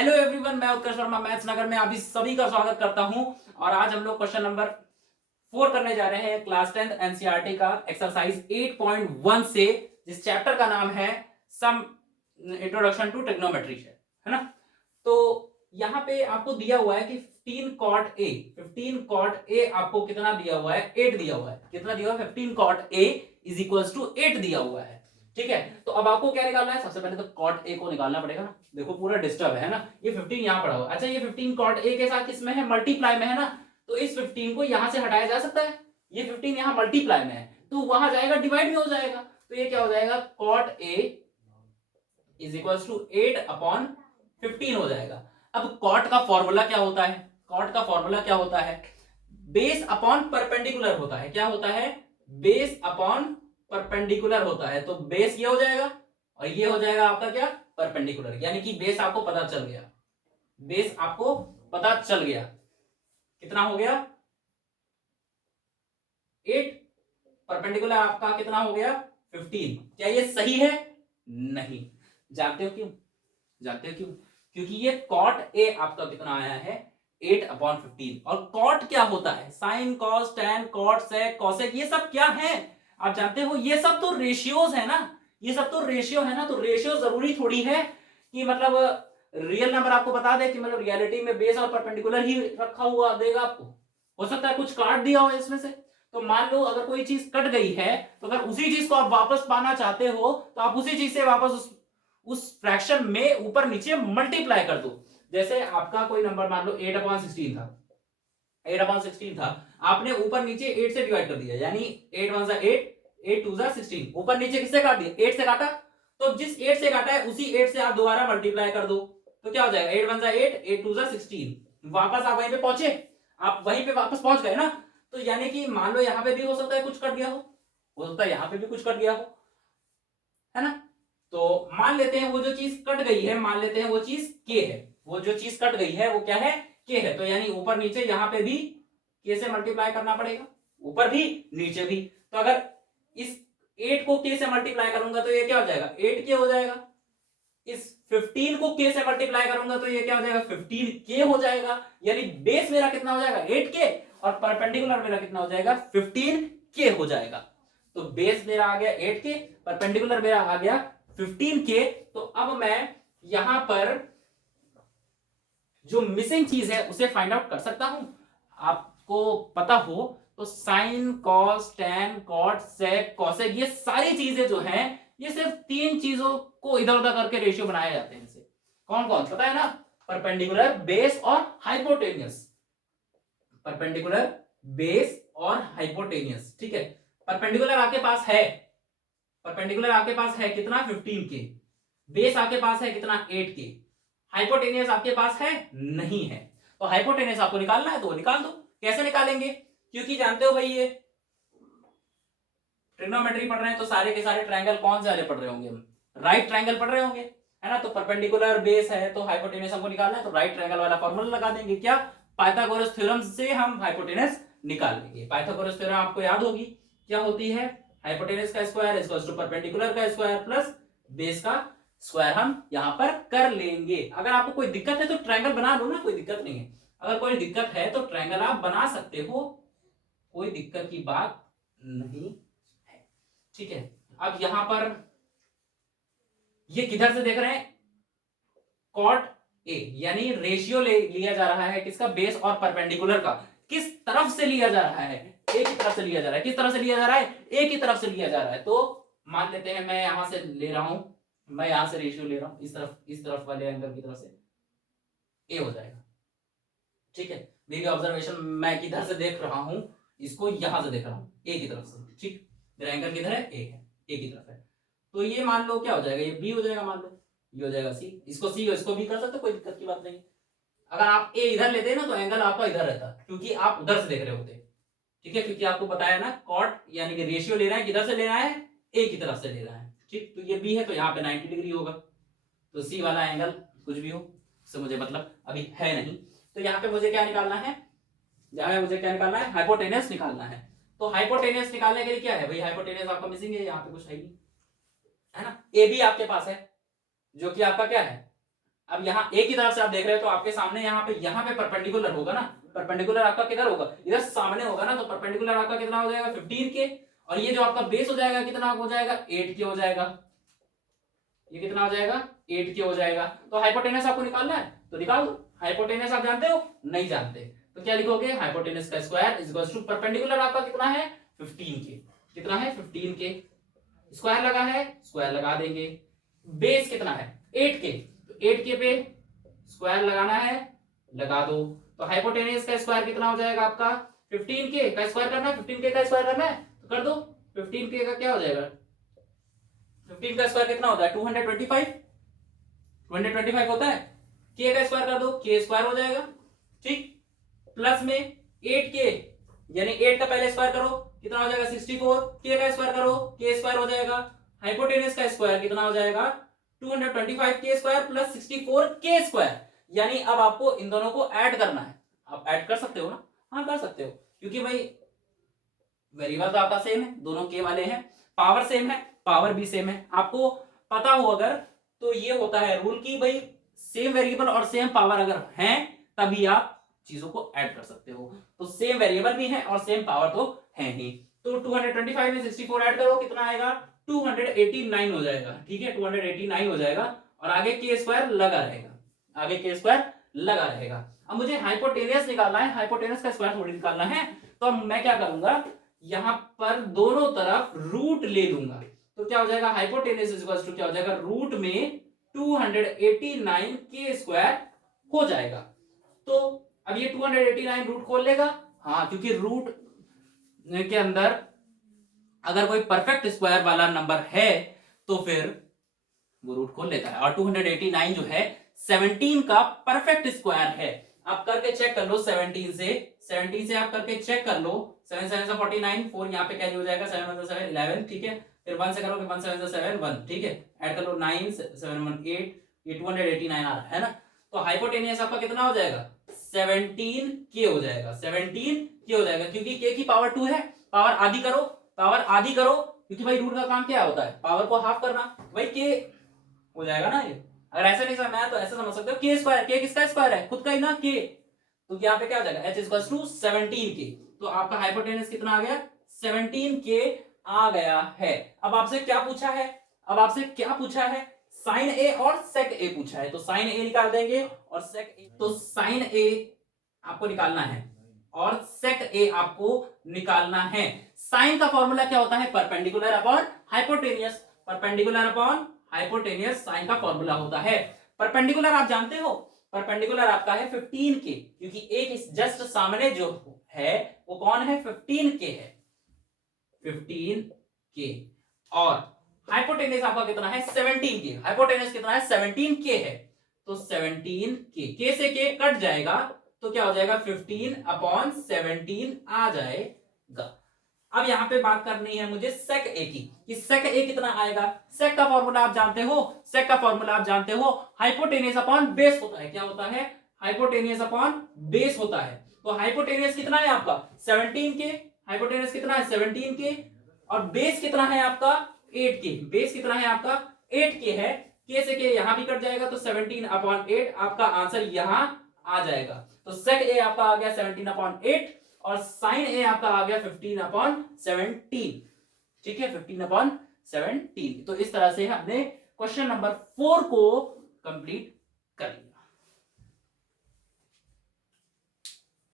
Hello everyone, मैं उत्कर्ष Verma maths नगर में आप सभी का स्वागत करता हूं। और आज हम लोग क्वेश्चन नंबर 4 करने जा रहे हैं क्लास 10 एनसीईआरटी का एक्सरसाइज 8.1 से, जिस चैप्टर का नाम है सम इंट्रोडक्शन टू ट्रिग्नोमेट्री है ना। तो यहाँ पे आपको दिया हुआ है कि 15 cot a आपको कितना दिया हुआ है, 8 दिया हुआ है। कितना दिया हुआ है? 15 cot a is equals to 8 दिया हुआ है। ठीक है, तो अब आपको क्या निकालना है? सबसे पहले तो cot a को निकालना पड़ेगा ना। देखो पूरा डिस्टर्ब है ना, ये 15 यहाँ पड़ा हुआ। अच्छा, ये 15 cot a के साथ किसमें है? मल्टीप्लाई में है ना। तो इस 15 को यहां से हटाया जा सकता है। ये 15 यहाँ मल्टीप्लाई में है तो वहां जाएगा, डिवाइड में हो जाएगा। तो ये क्या हो जाएगा? cot a is equals to 8 upon 15 हो जाएगा। अब कॉट का फॉर्मूला क्या होता है? कॉट का फॉर्मूला क्या होता है? बेस अपॉन परपेंडिकुलर होता है। क्या होता है? बेस अपॉन परपेंडिकुलर होता है। तो बेस ये हो जाएगा और ये हो जाएगा आपका क्या? परपेंडिकुलर। यानी कि बेस आपको पता चल गया। बेस आपको पता चल गया। कितना हो गया? 8। परपेंडिकुलर आपका कितना हो गया? 15। क्या ये सही है? नहीं। जानते हो क्यों? जानते हो क्यों? क्योंकि ये cot a आपका कितना आया है? 8 अपॉन 15। और cot क्या होता है? साइन, कॉस, टैन, कॉट, सेक, कॉसेक, ये सब क्या है? आप जानते हो ये सब तो रेशियोज है ना। ये सब तो रेशियो है ना। तो रेशियो जरूरी थोड़ी है कि मतलब रियल नंबर आपको बता दे कि मतलब रियलिटी में बेस और परपेंडिकुलर ही रखा हुआ देगा आपको। हो सकता है कुछ काट दिया हो इसमें से। तो मान लो अगर कोई चीज कट गई है तो अगर उसी चीज को आप वापस पाना चाहते हो तो आप उसी चीज से वापस उस फ्रैक्शन में ऊपर नीचे मल्टीप्लाई कर दो। जैसे आपका कोई नंबर मान लो 8/16 था। 8/16 था, आपने ऊपर नीचे 8 से डिवाइड कर दिया, यानी 8 1 8, 8 2 16। ऊपर नीचे किससे काट दिया? 8 से काटा। तो जिस 8 से काटा है उसी 8 से आप दोबारा मल्टीप्लाई कर दो। तो क्या हो जाएगा? 8 1 8, 8 2 16। वापस आप वहीं पे पहुंचे। आप वहीं पे वापस पहुंच गए ना। तो यानी कि मान लो यहां पे भी हो सकता है कुछ कट गया हो सकता है यहां पे भी कुछ कट गया हो, है ना। तो मान लेते हैं वो जो चीज कट गई है, मान लेते हैं वो चीज के है। वो जो चीज कट गई है वो क्या है? के है। तो यानी ऊपर नीचे यहां पे भी के से मल्टीप्लाई करना पड़ेगा, ऊपर भी नीचे भी। तो अगर इस 8 को के से मल्टीप्लाई करूंगा तो ये क्या हो जाएगा? 8 के हो जाएगा। इस 15 को के से मल्टीप्लाई करूंगा तो ये क्या हो जाएगा? 15 के हो जाएगा। यानी बेस मेरा कितना हो जाएगा? 8 के, और परपेंडिकुलर मेरा कितना हो जाएगा? 15 के हो जाएगा। तो बेस मेरा आ गया 8 के, परपेंडिकुलर मेरा आ गया 15 के। तो अब मैं यहां पर जो मिसिंग चीज है उसे फाइंड आउट कर सकता हूं। आपको पता हो तो साइन, कॉस, टैन, कॉट, सेक, कॉसेक, ये सारी चीजें जो हैं ये सिर्फ 3 चीजों को इधर उधर करके रेशियो बनाए जाते हैं। इनसे कौन कौन पता है ना? परपेंडिकुलर, बेस और हाइपोटेनियस। परपेंडिकुलर, बेस और हाइपोटेनियस। ठीक है, परपेंडिकुलर आपके पास है। परपेंडिकुलर आपके पास है कितना? 15 के। बेस आपके पास है कितना? 8 के। हाइपोटेनियस आपके पास है? नहीं है। तो हाइपोटेनियस आपको निकालना है तो निकाल दो। कैसे निकालेंगे? क्योंकि जानते हो भाई ये ट्रिग्नोमेट्री पढ़ रहे हैं तो सारे के सारे ट्रायंगल कौन से वाले पढ़ रहे होंगे? हम राइट ट्रायंगल पढ़ रहे होंगे, है ना। तो परपेंडिकुलर, बेस है तो हाइपोटेनियस हमको निकालना है, तो राइट ट्रायंगल वाला फॉर्मूला लगा देंगे। क्या? पाइथागोरस थ्योरम से हम हाइपोटेनियस निकाल लेंगे। पाइथागोरस थ्योरम आपको याद होगी, क्या होती है? हाइपोटेनियस का स्क्वायर इक्वल्स टू परपेंडिकुलर का स्क्वायर प्लस बेस का स्क्वायर हम यहां पर कर लेंगे। अगर आपको कोई दिक्कत है तो ट्रायंगल बना लो ना, कोई दिक्कत नहीं है। अगर कोई दिक्कत है तो ट्रायंगल आप बना सकते हो, कोई दिक्कत की बात नहीं। ठीक है, अब यहां पर ये किधर से देख रहे हैं? कॉट ए, यानी रेशियो लिया जा रहा है किसका? बेस और परपेंडिकुलर का। किस तरफ से लिया जा रहा है? ए की तरफ से लिया जा रहा है। किस तरफ से लिया जा रहा है? ए की तरफ से लिया जा रहा है। तो मान लेते हैं मैं यहां से ले रहा हूं, मैं यहां से रेशियो ले रहा हूं इस तरफ वाले एंगल की तरफ से ए हो जाएगा। ठीक है, मेरी ऑब्जर्वेशन मैं किधर से देख रहा हूं? इसको यहां से देख रहा हूं, ए की तरफ से। ठीक, मेरा एंगल किधर है? ए है, ए की तरफ है। तो ये मान लो क्या हो जाएगा? ये बी हो जाएगा। मान लो ये हो जाएगा सी। इसको सी इसको बी कर सकते, कोई दिक्कत की बात नहीं। अगर आप ए इधर लेते ना तो एंगल आपका इधर रहता, क्योंकि आप उधर से देख रहे होते। ठीक है, क्योंकि आपको बताया ना कॉट यानी कि रेशियो ले रहा है, किधर से ले रहा है? ए की तरफ से ले रहा है। ठीक, तो ये बी है तो यहाँ पे 90 डिग्री होगा। तो सी वाला एंगल कुछ भी हो उससे मुझे मतलब अभी है नहीं। तो यहाँ पे मुझे क्या निकालना है? यहाँ मुझे क्या निकालना है? हाइपोटेनस निकालना है। तो हाइपोटेनस निकालने के लिए क्या है भाई? हाइपोटेनस आपका मिसिंग है, यहाँ पे कुछ है नहीं, है ना। ए भी आपके पास है जो कि आपका क्या है? अब यहाँ ए की तरफ से आप देख रहे हो तो आपके सामने यहाँ पे परपेंडिकुलर होगा ना, परपेंडिकुलर आपका किधर होगा, इधर सामने होगा ना, तो परपेंडिकुलर आपका कितना हो जाएगा 15 के, और ये जो आपका बेस हो जाएगा कितना हो जाएगा 8 के हो जाएगा, ये कितना हो जाएगा 8 के हो जाएगा। तो हाइपोटेनस आपको निकालना है तो निकाल दो। हाइपोटेनस आप जानते हो, नहीं जानते तो क्या लिखोगे, हाइपोटेनस का square is equal to perpendicular आपका कितना है 15 के, कितना है 15 के, स्क्वायर लगा है स्क्वायर लगा देंगे, बेस कितना है 8 के, तो 8 के पे स्क्वायर लगाना है लगा दो। तो हाइपोटेनस का स्क्वायर कितना हो जाएगा आपका 15 के का स्क्वायर करना है, 15 के का स्क्वायर करना है तो कर दो। 15 के का क्या हो जाएगा, 15 का स्क्वायर कितना होता है 225, 225 होता है, के का स्क्वायर कर दो के स्क्वायर हो जाएगा, ठीक, प्लस में 8 के यानी 8 का पहले स्क्वायर करो कितना हो जाएगा 64, के का स्क्वायर करो के स्क्वायर हो जाएगा, हाइपोटेनस का स्क्वायर कितना हो जाएगा 225 के स्क्वायर प्लस 64 के स्क्वायर, यानी अब आपको इन दोनों को ऐड करना है। आप ऐड कर सकते हो ना, हाँ कर सकते हो, क्योंकि भाई वेरिएबल तो आपका सेम है, दोनों के वाले हैं, पावर सेम है, पावर भी सेम है, आपको पता हो अगर तो ये होता है रूल की भाई सेम वेरिएबल और सेम पावर अगर हैं तभी आप चीजों को ऐड कर सकते हो। तो सेम वेरिएबल भी है और सेम पावर तो है ही, तो 225 में 64 ऐड करो कितना आएगा 289 हो जाएगा, ठीक है 289 हो जाएगा, और आगे के स्क्वायर लगा रहेगा, आगे के स्क्वायर लगा रहेगा। अब मुझे हाइपोटेनियस निकालना है, हाइपोटेनस का स्क्वायर थोड़ी निकालना है, तो अब मैं क्या करूंगा यहां पर दोनों तरफ रूट ले लूंगा, तो क्या हो जाएगा हाइपोटेनस इज इक्वल टू क्या हो जाएगा रूट में 289 के स्क्वायर हो जाएगा। तो अब ये 289 रूट खोल लेगा, हाँ क्योंकि रूट के अंदर अगर कोई परफेक्ट स्क्वायर वाला नंबर है तो फिर वो रूट खोल लेता है, और 289 जो है 17 का परफेक्ट स्क्वायर है। आप करके चेक कर लो 17 से आप करके चेक कर लो, 7 7 से 49, 4 यहाँ पे कैरी हो जाएगा, 7 1 7 11, ठीक है, फिर 1 से करोगे 1 7 7 1, ठीक है, ऐड कर लो 9 7 1 8, ये 289 आ रहा है ना, तो हाइपोटेनियस आपका कितना हो जाएगा 17 के हो जाएगा, 17 के हो जाएगा, क्योंकि के की पावर 2 है, पावर आधी करो, पावर आधी करो, क्योंकि भाई रूट का काम क्या होता है पावर को हाफ करना, भाई के हो जाएगा ना ये। अगर ऐसे नहीं समझ में आया तो ऐसे समझ सकते हो, के स्क्वायर, के किसका स्क्वायर है खुद का ही ना के, तो यहाँ पे क्या हो जाएगा h इक्वल टू 17 के, तो आपका हाइपोटेनस कितना आ गया 17 के आ गया है। अब आपसे क्या पूछा है, अब आपसे क्या पूछा है साइन ए और सेक ए पूछा है, तो साइन ए निकाल देंगे और सेक ए, तो साइन ए आपको निकालना है और सेक ए आपको निकालना है। साइन का फॉर्मूला क्या होता है perpendicular upon hypotenuse, perpendicular upon hypotenuse sine का फॉर्मूला होता है। परपेंडिकुलर आप जानते हो, परपेंडिकुलर आपका है 15 के, क्योंकि एक जस्ट सामने जो है वो कौन है 15 के है, 15 के, और हाइपोटेनस आपका कितना है 17 के, हाइपोटेनस कितना है 17 के है, तो 17 के से के कट जाएगा तो क्या हो जाएगा 15 अपॉन 17 आ जाएगा। अब यहां पे बात करनी है मुझे सेक ए की, कि सेक ए कितना आएगा, सेक का फॉर्मूला आप जानते हो, सेक का फॉर्मूला आप जानते हो हाइपोटेनियस अपॉन बेस होता है, क्या होता है हाइपोटेनियस अपॉन बेस होता है, तो हाइपोटेनियस कितना है आपका 17 के, हाइपोटेनियस कितना है 17 के, और बेस कितना है आपका 8 के, बेस कितना है आपका 8 के है, के से के यहां भी कट जाएगा तो 17 अपॉन 8 आपका आंसर यहां आ जाएगा, तो सेक ए आपका आ गया 17 अपॉन 8 और साइन ए आपका आ गया 15 अपॉन 17, ठीक है 15 अपॉन 17। तो इस तरह से हमने क्वेश्चन नंबर 4 को कंप्लीट कर लिया।